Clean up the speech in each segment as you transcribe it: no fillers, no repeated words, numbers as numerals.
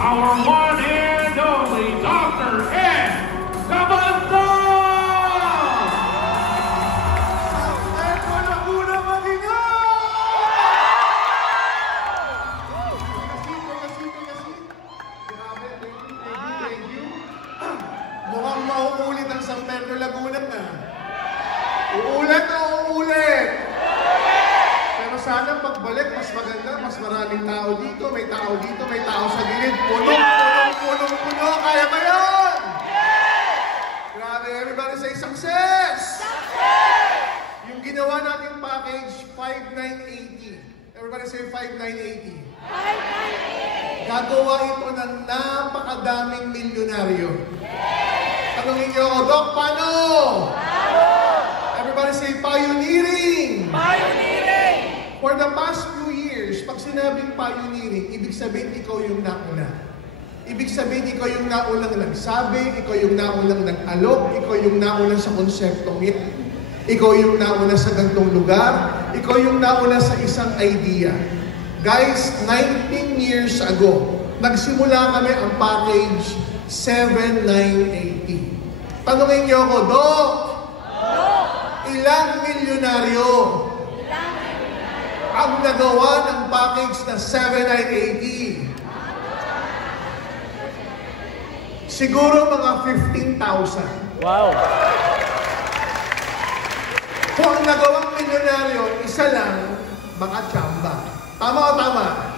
our one and only Dr. Ed Cabanzo! Eto na una magina! Kasi. Grabe, thank you. Mukhang mauulit ang San Pedro Laguna na. Uulit na uulit! Pero sana pagbalik, mas maganda, mas maraming tao dito, may tao dito, may tao sa gilid. Puno! Kaya ba yun? Grabe, everybody say success! Yung ginawa nating package, 5,980. Everybody say 5,980. Gagawa ito ng napakadaming milyonaryo. Tanungin niyo ako, Doc, paano? Everybody say pioneering! For the past few years, pag sinabing pioneering, ibig sabihin ikaw yung nauna. Ibig sabihin ikaw yung naunang nagsabi, ikaw yung naunang nag-alok, ikaw yung nauna sa konseptong yan. Ikaw yung nauna sa gantong lugar, ikaw yung nauna sa isang idea. Guys, 19 years ago, nagsimula kami ang package 7,980. Tanungin niyo ako, Doc, ilang milyonaryo ang nagawa ng package na 7,980? Siguro mga 15,000. Wow! Kung ang nagawang milyonaryo, isa lang, makachamba. Tama o tama?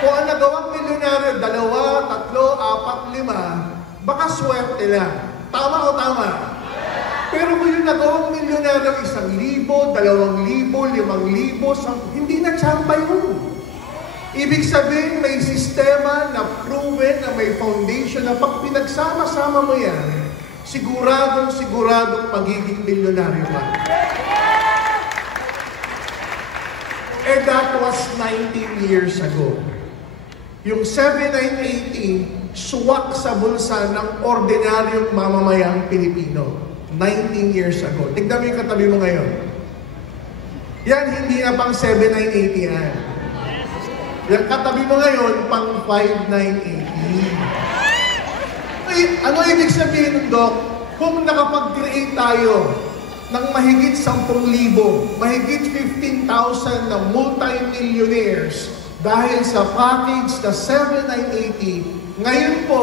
Kung ang nagawang milyonaryo, 2, 3, 4, 5, baka swerte lang. Tama o tama? Pero kung yung nagawang milyonaryo, 1,000, 2,000, 5,000, hindi na tsamba yun. Ibig sabihin, may sistema na proven, na may foundation, na pag pinagsama-sama mo yan, siguradong magiging milyonaryo ka. And that was 19 years ago. Yung 7,980, suwak sa bulsa ng ordinaryong mamamayang Pilipino. 19 years ago. Tignan mo yung katabi mo ngayon. Yan, hindi na pang 7,980 yan. Yung katabi mo ngayon, pang 5,980. Ay, ano ibig sabihin, Doc? Kung nakapag-create tayo ng mahigit 10,000, mahigit 15,000 na multi-millionaires dahil sa package na 7,980, ngayon po,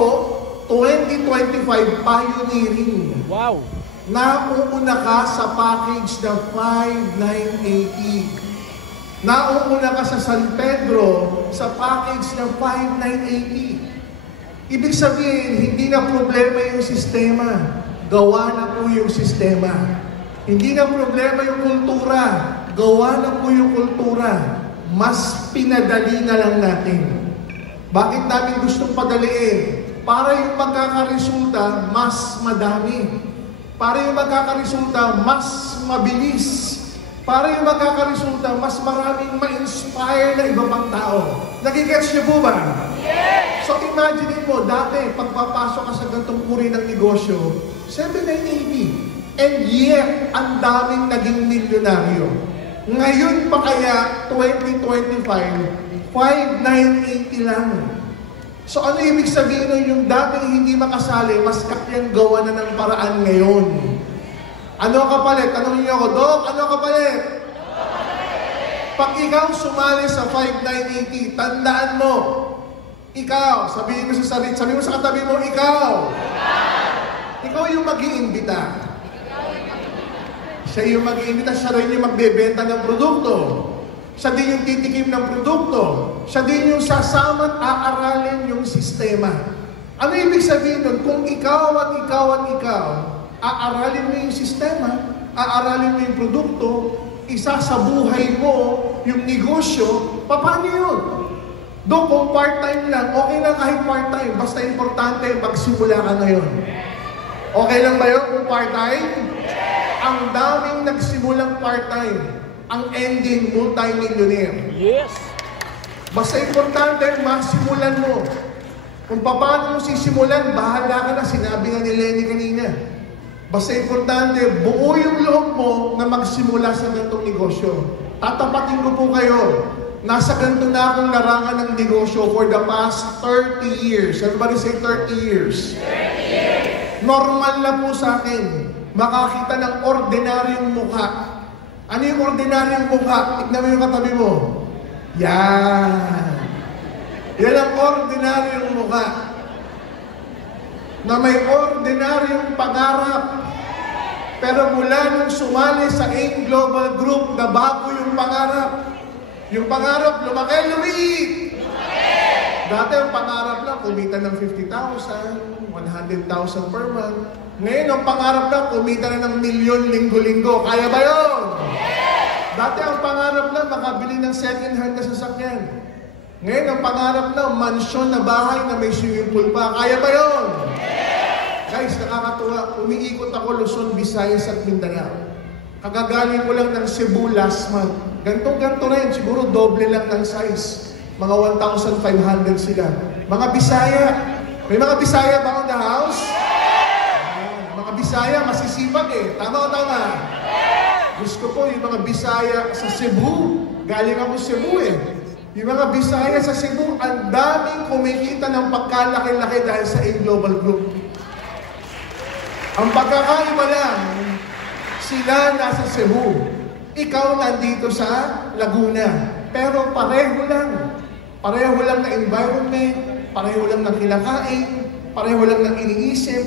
2025 pioneering. Wow! Nauuna ka sa package na 5,980. Nauuna ka sa San Pedro sa package ng 5,980. Ibig sabihin, hindi na problema yung sistema. Gawa na po yung sistema. Hindi na problema yung kultura. Gawa na po yung kultura. Mas pinadali na lang natin. Bakit namin gustong padaliin? Para yung magkakaresulta, mas madami. Para yung magkakaresulta, mas mabilis. Para yung magkakaresulta, mas maraming ma-inspire na iba pang tao. Nagigets niyo po ba? Yes! So imagine mo, dati, pagpapasok ka sa gantong uri ng negosyo, 7,980. And yet, ang daming naging milyonaryo. Ngayon pa kaya, 2025, 5,980 lang. So ano ibig sabihin nun, yung dating hindi makasali, mas kayang gawa na ng paraan ngayon. Ano kapalit? Tanongin niyo ako, Doc, ano kapalit? Pag ikaw sumali sa 5,980, tandaan mo, ikaw, sabihin mo sa katabi mo, ikaw yung mag-iimbita. Siya yung mag-iimbita, siya rin yung magbebenta ng produkto. Siya din yung titikim ng produkto. Siya din yung sasama't aaralin yung sistema. Ano ibig sabihin nun? Kung ikaw at ikaw, aaralin mo yung sistema, aaralin mo yung produkto, isa sa buhay mo, yung negosyo, paano yun? Doon, kung part-time lang, okay lang kahit part-time, basta importante, magsimula ka ngayon. Okay lang ba yun kung part-time? Ang daming nagsimulang part-time, ang ending, multi-millionaire. Yes! Basta importante, masimulan mo. Kung paano mo sisimulan, bahala ka na, sinabi nga ni Lenny kanina. Basta importante, buo yung loob mo na magsimula sa ganitong negosyo. Tatapatin ko po kayo, nasa ganito na akong larangan ng negosyo for the past 30 years. Everybody say 30 years. 30 years. Normal na po sa akin makakita ng ordinaryong mukha. Ano yung ordinaryong mukha? Tignan mo yung katabi mo. Yan. Yan ang ordinaryong mukha. Na may ordinaryong pangarap. Pero mula nung sumali sa AIM Global Group, na bago yung pangarap. Yung pangarap, lumaki, lumiit. Dati ang pangarap lang, kumita ng 50,000, 100,000 per month. Ngayon, ang pangarap lang, kumita na ng milyon linggo-linggo. Kaya ba yun? Dati ang pangarap lang, makabili ng second-hand na sasakyan. Ngayon, ang pangarap lang, mansyon na bahay na may swimming pool pa. Kaya ba yun? Guys, nakakatuwa. Umiikot ako Luzon, Visayas at Mindanao. Kagagaling ko lang ng Cebu last month. Ganto-ganto rin. Siguro doble lang ng size. Mga 1,500 sila. Mga Bisaya. May mga Bisaya ba on the house? Mga Bisaya, masisipag eh. Tama o tama? Gusto ko yung mga Bisaya sa Cebu. Galing ako Cebu eh. Yung mga Bisaya sa Cebu, ang daming kumikita ng pagkalaki-laki dahil sa AIM Global Group. Ang pagkakaiba lang, sila nasa Cebu. Ikaw nandito sa Laguna. Pero pareho lang. Pareho lang na environment, pareho lang ng kinakain, pareho lang ng iniisip.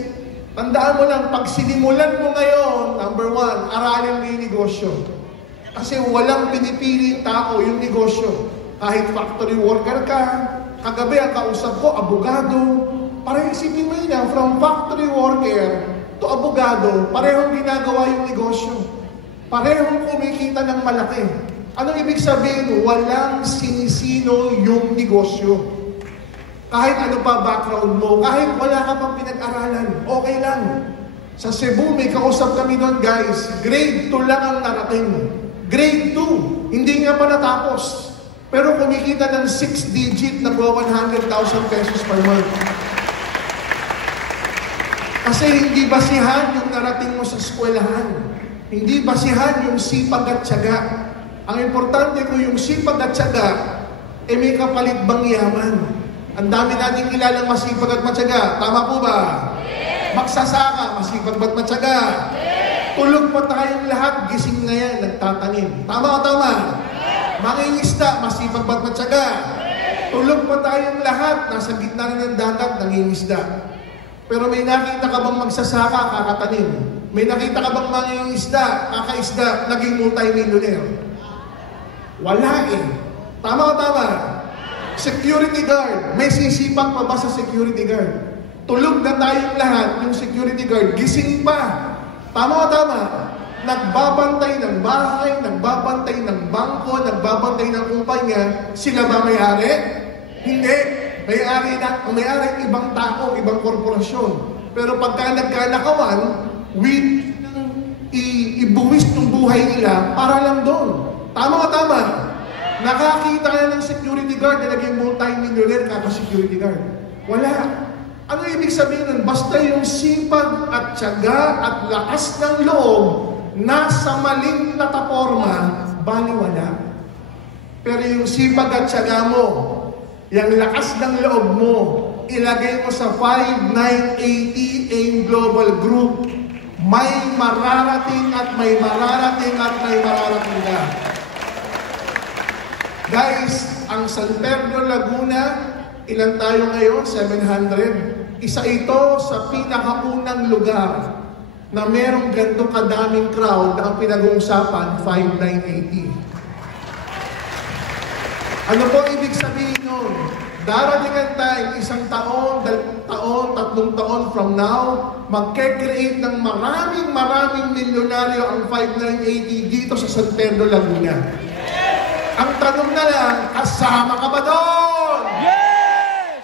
Tandaan mo lang, pag sinimulan mo ngayon, number 1, aralin mo yung negosyo. Kasi walang pinipiling tao yung negosyo. Kahit factory worker ka, kagabi ang kausap ko, abogado. Parang isipin mo yun, from factory worker to abogado, parehong ginagawa yung negosyo. Parehong kumikita ng malaki. Anong ibig sabihin? Walang sinisino yung negosyo. Kahit ano pa background mo, kahit wala ka pang pinag-aralan, okay lang. Sa Cebu, may kausap kami doon, guys. Grade 2 lang ang narating. Grade 2. Hindi nga pa natapos. Pero kumikita ng 6-digit na 100,000 pesos per month. Kasi hindi basihan yung narating mo sa eskwelahan. Hindi basihan yung sipag at tiyaga. Ang importante ko yung sipag at tiyaga, may kapalit bang yaman? Ang dami natin kilalang masipag at matyaga. Tama po ba? Magsasaka, masipag ba't matyaga? Tulog pa tayong lahat, gising na yan, nagtatanim. Tama o tama? Mangingisda, masipag ba't matyaga? Tulog pa tayong lahat, nasa gitna na ng dagat, nangingisda. Pero may nakita ka bang magsasaka, kakatanim? May nakita ka bang mangingisda, kakaisda, naging multi-millionaire? Wala eh. Tama o tama? Security guard, may sisipag pa ba sa security guard? Tulog na tayong lahat, yung security guard, gising pa. Tama o tama? Nagbabantay ng bahay, nagbabantay ng bangko, nagbabantay ng kumpanya. Sila ba may-ari? Hindi. May-ari ibang tao, ibang korporasyon. Pero pagka nagkanakawan, with ibuwis ng buhay nila para lang doon. Tama o tama? Nakakita ka ng security guard na naging multi-millionaire kaka-security guard. Wala. Ano ibig sabihin nun? Basta yung sipag at tiyaga at lakas ng loob nasa maling plataforma, baliwala. Pero yung sipag at tiyaga mo, yung lakas ng loob mo, ilagay mo sa 5980 AIM Global Group, may mararating at may mararating at may mararating na. Guys, ang San Pedro Laguna, ilan tayo ngayon? 700. Isa ito sa pinakaunang lugar na merong ganito kadaming crowd na ang pinag-uusapan, 5980. Ano po ibig sabihin nun? Darating ang time, isang taon, 2 taon, 3 taon from now, magke-create ng maraming milyonaryo ang 5980 dito sa San Pedro Laguna. Ang tanong na lang, kasama ka ba doon? Yes!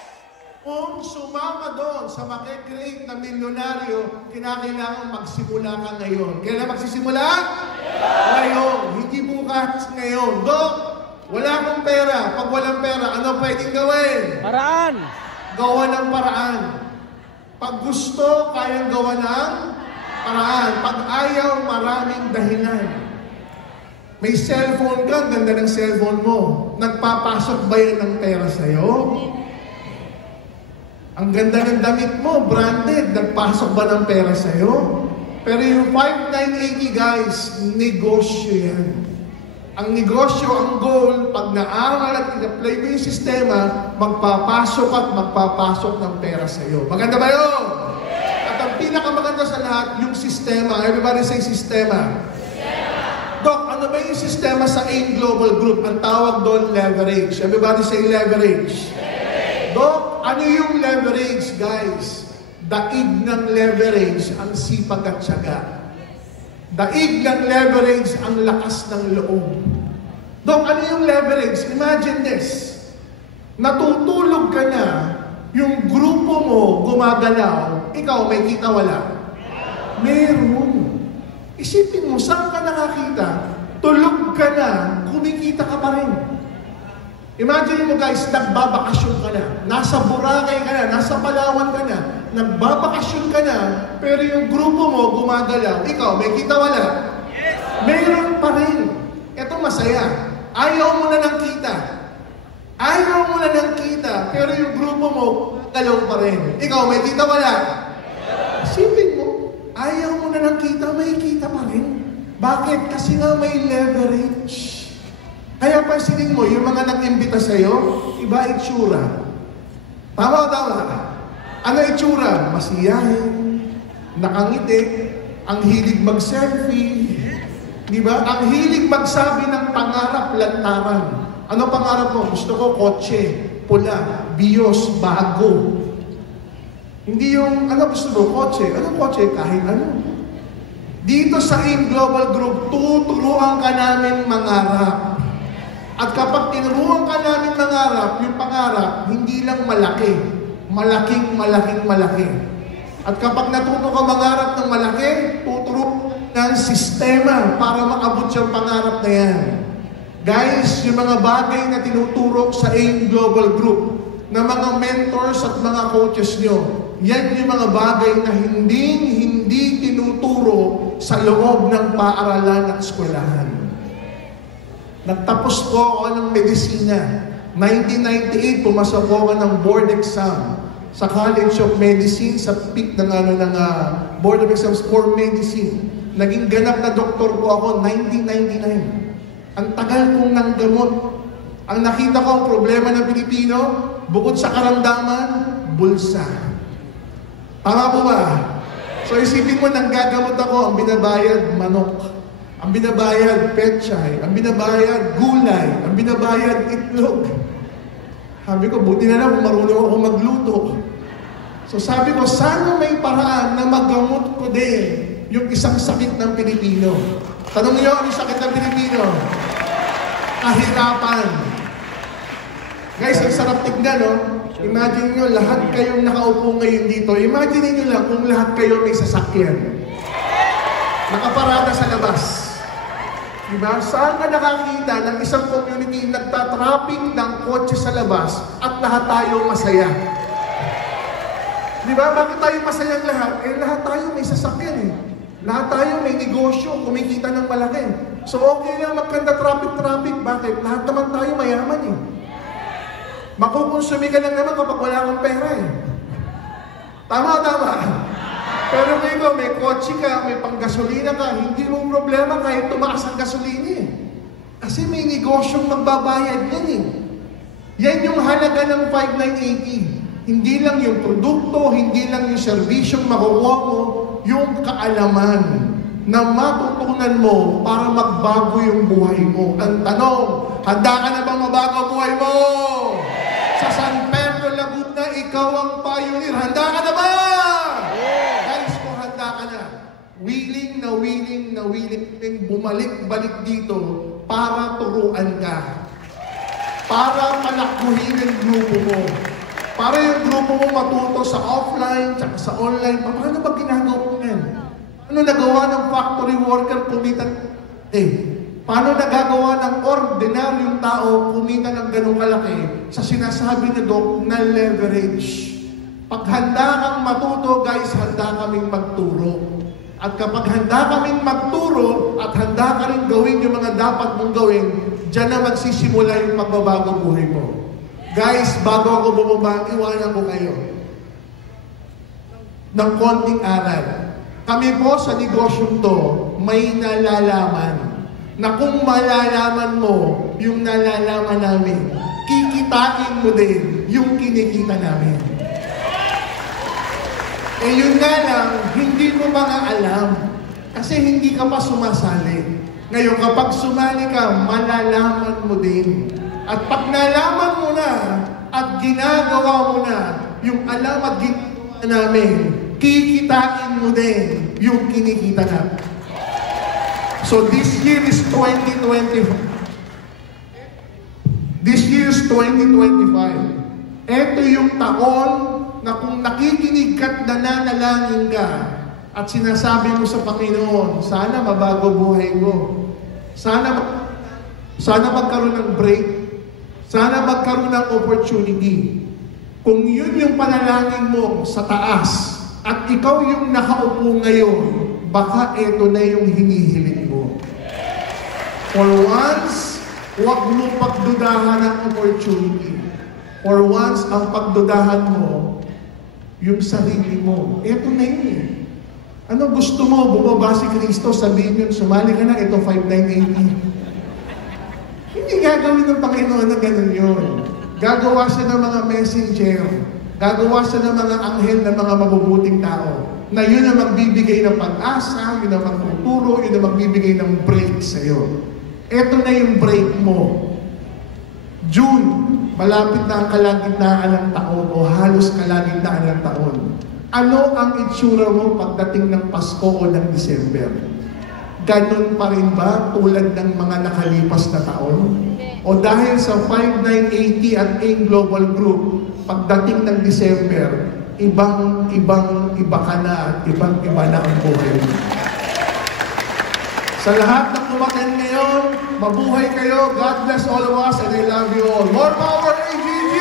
Kung sumama doon sa makikreate na milyonaryo, kinakailangan magsimula ka ngayon. Kailan magsisimula? Ngayon. Hindi bukas, ngayon. Dok, wala akong pera. Pag walang pera, ano pwedeng gawin? Paraan! Gawa ng paraan. Pag gusto, kayang gawa ng paraan. Pag ayaw, maraming dahilan. May cellphone ka, ganda ng cellphone mo. Nagpapasok ba yan ng pera sa'yo? Ang ganda ng damit mo, branded, nagpasok ba ng pera sa'yo? Pero yung 5980 guys, negosyo yan. Ang negosyo, ang goal, pag naaral at in-apply mo yung sistema, magpapasok at magpapasok ng pera sa'yo. Maganda ba yun? At ang pinakamaganda sa lahat, yung sistema. Everybody say sistema. Doc, ano ba yung sistema sa AIM Global Group? Ang tawag doon, leverage. Everybody say leverage. Doc, ano yung leverage, guys? Daig ng leverage ang sipag at tiyaga. Daig ng leverage ang lakas ng loob. Doc, ano yung leverage? Imagine this. Natutulog ka na, yung grupo mo gumagalaw, ikaw may kita wala? Meron. Isipin mo, saan ka nakakita? Tulog ka na, kumikita ka pa rin. Imagine mo guys, nagbabakasyon ka na. Nasa Boracay ka na, nasa Palawan ka na. Nagbabakasyon ka na, pero yung grupo mo gumagalaw. Ikaw, may kita wala? Yes! Mayroon pa rin. Ito masaya. Ayaw mo na ng kita. Ayaw mo na ng kita, pero yung grupo mo gumagalaw pa rin. Ikaw, may kita wala? Isipin mo, ayaw mo na ng kita, may kita pa rin. Bakit? Kasi nga may leverage. Kaya pansinin mo, yung mga nag-imbita sa'yo, iba itsura. Tama o tama? Ano itsura? Masiyahin, nakangiti, ang hilig mag-selfie, di ba? Ang hilig magsabi ng pangarap, lantaran. Ano pangarap mo? Gusto ko kotse, pula, bios, bago. Hindi yung, ano gusto mo? Kotse. Anong kotse? Kahit ano. Dito sa AIM Global Group, tuturuan ka namin mangarap. At kapag tinuruan ka namin mangarap, yung pangarap, hindi lang malaki. Malaking, malaking, malaki. At kapag natuto ka mangarap ng malaki, tuturo ng sistema para makabot yung pangarap na yan. Guys, yung mga bagay na tinuturo sa AIM Global Group, na mga mentors at mga coaches nyo, yan yung mga bagay na hindi tinuturo sa loob ng paaralan at eskwelahan. Nagtapos po ako ng medisina. 1998, pumasok ako ng board exam sa College of Medicine, sa peak ng, Board of Exams for Medicine. Naging ganap na doktor po ako 1999. Ang tagal kong nanggamot. Ang nakita ko ang problema ng Pilipino, bukod sa karamdaman, bulsa. Tama po ba? So isipin mo, nanggagamot ako, ang binabayad, manok. Ang binabayad, pechay. Ang binabayad, gulay. Ang binabayad, itlog. Sabi ko, buti na lang kung marunong ako magluto. So sabi ko, sana may paraan na magamot ko din yung isang sakit ng Pilipino. Tanong niyo, ano sakit ng Pilipino? Kahirapan. Guys, ang sarap tignan, no? Imagine nyo, lahat kayong nakaupo ngayon dito. Imagine nyo lang kung lahat kayo may sasakyan. Nakaparada sa labas. Diba? Saan ka nakakita ng isang community nagtatraffic ng kotse sa labas at lahat tayo masaya? Diba? Bakit tayo masayang lahat? Eh, lahat tayo may sasakyan eh. Lahat tayo may negosyo, kumikita ng malaki. So okay lang magkanda traffic. Bakit? Lahat naman tayo mayaman eh. Makukonsumi ka lang naman kapag wala kang pera eh. Tama. Pero kung ikaw may kotse ka, may panggasolina ka, hindi mo problema kahit tumaas ang gasolina eh. Kasi may negosyong magbabayad yan eh. Yan yung halaga ng 5980. Hindi lang yung produkto, hindi lang yung serbisyong makukuha mo, yung kaalaman na matutunan mo para magbago yung buhay mo. Ang tanong, handa ka na bang mabago ang buhay mo? Sa San Pedro, Laguna, ikaw ang pioneer. Handa ka na ba? Guys, kung handa ka na, willing bumalik-balik dito para turuan ka. Para palakbuhin ang grupo mo. Para yung grupo mo matuto sa offline, tsaka sa online. Paano ba ginagawa yan? Paano nagawa ng factory worker kumita? Paano nagagawa ng ordinaryong tao kumita ng ganung kalaki sa sinasabi ni Doc na leverage? Pag handa kang matuto, guys, handa kaming magturo. At kapag handa kaming magturo at handa ka rin gawin yung mga dapat mong gawin, diyan na magsisimula yung pagbabago buhay mo. Guys, bago ako bumaba, iwanan ko kayo ng konting aral. Kami po sa negosyong to, may nalalaman na kung malalaman mo yung nalalaman namin, kikitain mo din yung kinikita namin. Eh yun nga lang, hindi mo mga alam. Kasi hindi ka pa sumasali. Ngayon, kapag sumali ka, malalaman mo din. At pag nalaman mo na, at ginagawa mo na, yung alam at ginagawa namin, kikitain mo din yung kinikita namin. So this year is 2025. This year is 2025. Ito yung taon na kung nakikinig ka't nananalangin ka at sinasabi mo sa Panginoon, sana mabago buhay ko. Sana magkaroon ng break. Sana magkaroon ng opportunity. Kung yun yung panalangin mo sa taas at ikaw yung nakaupo ngayon, baka ito na yung hinihiling mo. For once, huwag mo pagdudahan ng opportunity. For once, ang pagdudahan mo, yung sarili mo. Ito na yun eh. Ano gusto mo? Bumaba si Kristo, sabihin yun, sumali ka na, ito 5,980. Hindi gagawin ng Panginoon na ganun yun. Gagawa siya ng mga messenger. Gagawa siya ng mga anghel ng mga mabubuting tao. Na yun ang magbibigay ng pag-asa, yun ang magtuturo, yun ang magbibigay ng break sa'yo. Ito na yung break mo. June, malapit na ang kalagitnaan ng taon o halos kalagitnaan ng taon. Ano ang itsura mo pagdating ng Pasko o ng December? Ganun pa rin ba tulad ng mga nakalipas na taon? O dahil sa 5980 at AIM Global Group, pagdating ng December, iba ka na at ibang-iba na ang buhay mo. Sa lahat ng umaten ngayon, mabuhay kayo. God bless all of us and I love you all. More power, AGG!